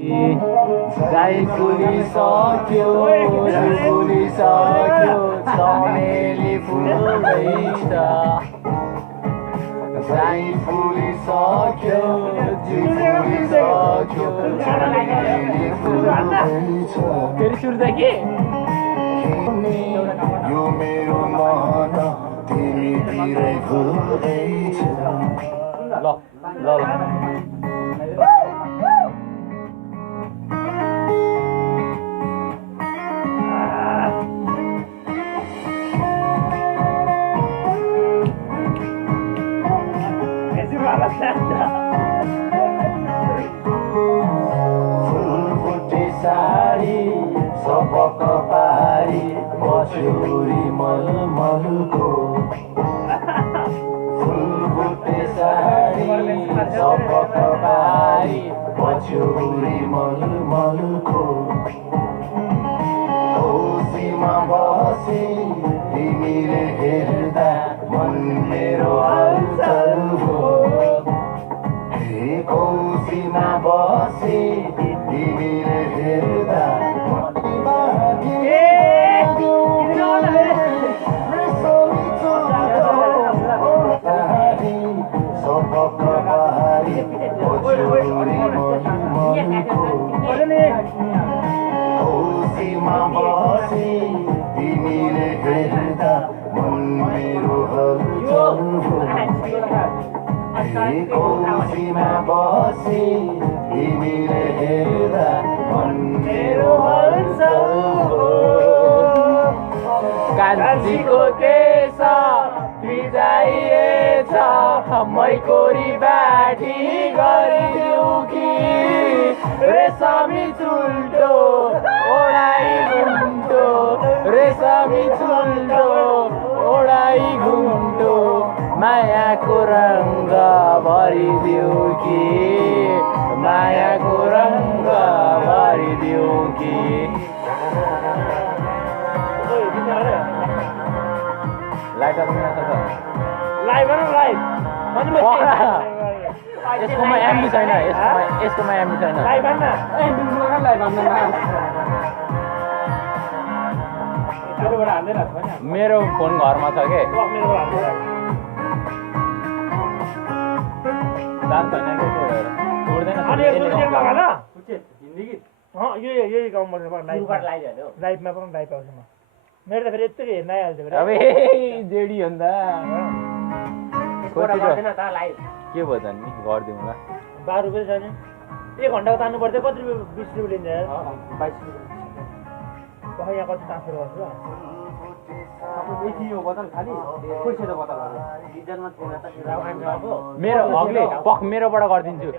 गाई फुलिसक्यो चमेली फुल्दैछ गाई फुलिसक्यो चमेली फुल्दैछ फेरि सुरुदेखि यो मेरो मन तिमीतिरै घुर्दैछ ल ल ल फुलबुट्टे साडी सबक पारी मछुरी मलमलको फुलबुट्टे साडी सबक पारी मछुरी मलमलको औसीमा बसी तिमीले हेर्दा मन मेरो हलचल भयो औसीमा बसी तिमीले हेर्दा औसीमा बसी तिमीले हेर्दा मन मेरो हलचल भयो औसीमा बसी तिमीले हेर्दा मन मेरो हलचल कान्छीको केश भिजाइएछ मैकोरी बाटी गरिदिउ कि रेशमी चुल्टो ओढाइ घुम्टो रेशमी चुल्टो ओढाइ घुम्टो मायाको रङ्ग भरिदिउ कि मायाको रङ्ग भरिदिउ कि यसकोमा एमबी छैन यसकोमा एमबी छैन मेरो फोन घरमा छ के यही गाउँमा लाइभमा पनि लाइभ आउँछ म मेरो त फेरि यत्तिकै हेर्न आइहाल्छ अब जेडी हो नि त के भयो त नि गरिदिउँला 12 रुपियाँ छ नि 1 घन्टाको तान्नु पर्थ्यो कति रुपियाँ 20 रुपियाँ लिन्छ 22 रुपियाँ यहाँ कति ट्रान्सफर गर्छु मेरो अग्ले पख मेरोबाट गरिदिन्छु